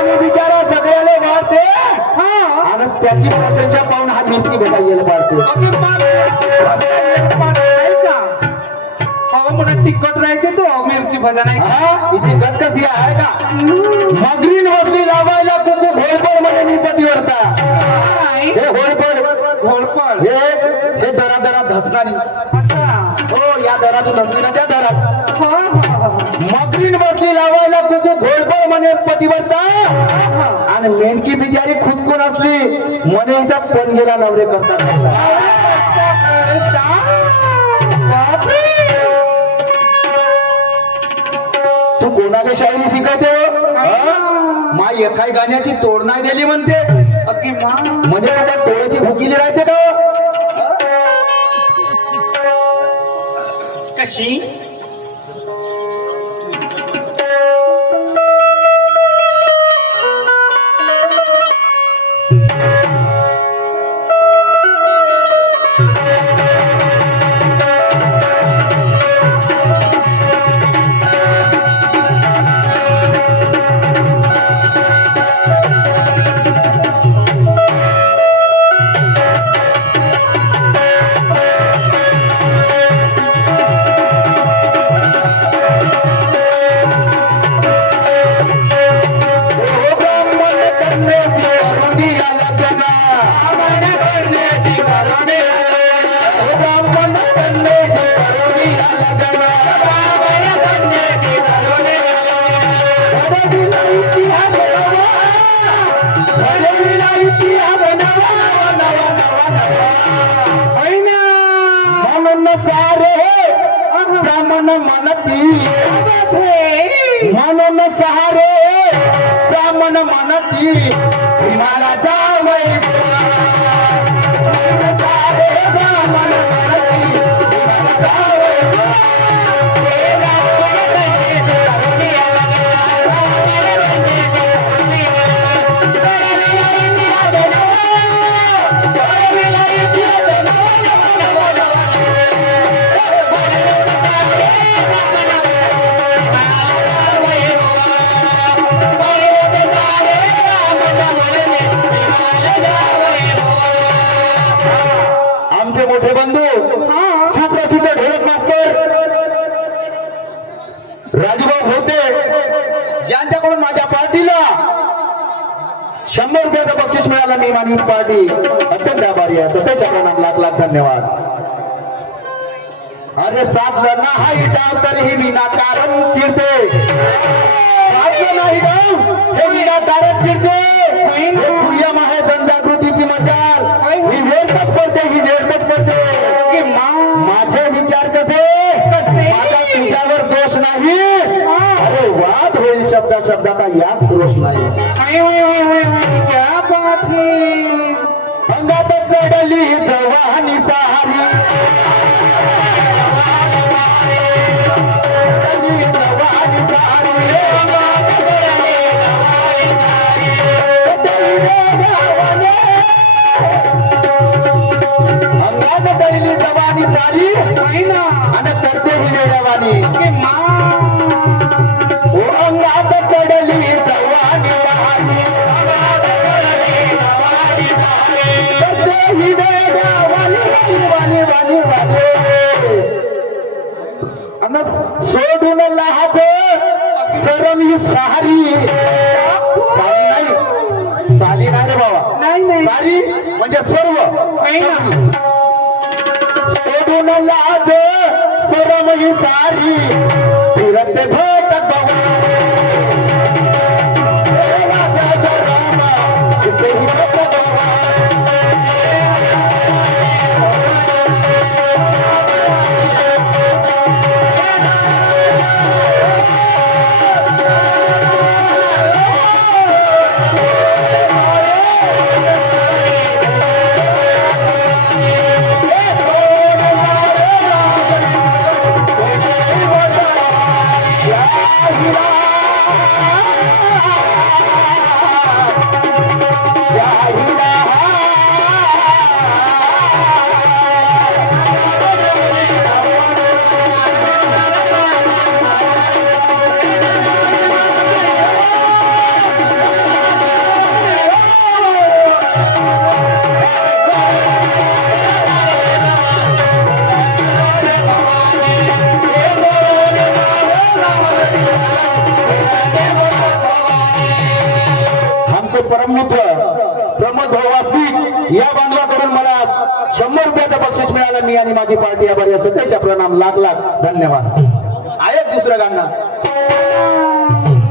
आणि बिचारा सगळ्याला वाढते आणि त्याची प्रशंसा पाहून हा मिरची भेटायला पाडते हवा म्हणून तिखट राहते तो मिरची भजा नाही हिची गत कशी आहे का मगरीन वसली लावायला कुकू घोळपड मध्ये मी पतिवर्ता हे घोळपड हे दरा दरा धसणारी हो या दरातून धसली ना त्या दरात मगरीन बसली लावायला कुकू घोळपड म्हणे पतिवर्ता आणि मेंढकी बिचारी खुदकून असली म्हणे हिचा पण गेला नवरे करता तू कोणाला शायरी शिकवते माय एकाही गाण्याची तोड नाही दिली म्हणते म्हणजे तुला तोडाची भुकीली राहते का कशी म्हणून सहारे ब्राह्मण म्हणती मला जावई ब्राह्मण मोठे बंधू सुप्रसिद्ध ढोलक मास्तर राजूभाऊ होते यांच्याकडून माझ्या पार्टीला 100 रुपयाचं बक्षीस मिळालं मी मानी पार्टी अत्यंत आभारी आहे त्याच्याकडून लाख लाख धन्यवाद अरे 7 जण हाही डाव तरीही विनाकारण चिरते 7 जण हाही डाव हे विनाकारण चिरते दुय्यम आहे जनजागृतीची मशाल ही वेळपत पडते ही वेळपत पडते माझे विचार कसे माझा तुझ्यावर दोष नाही अरे वाद होईल शब्दाचा यात दोष नाही अंगात चढली जवानी सारी अंगात जवानी सारी आणि करते ही वेळवानी अंगात चढली जवानी सारी करते ही वेळवानी आणि सोडून लाहत सरम ही सारी साली नाही रे बाबा सारी म्हणजे सर्व सोडून लाज सरम ही सारी फिरत भटक परममित्र प्रमोद भाऊ वासनिक या बांधवाकडून मला 100 रुपयाचं बक्षीस मिळालं. मी आणि माझी पार्टी आभारी आहे. सगळ्याच्या प्रणाम. लाख लाख धन्यवाद. आहे दुसरं गाणं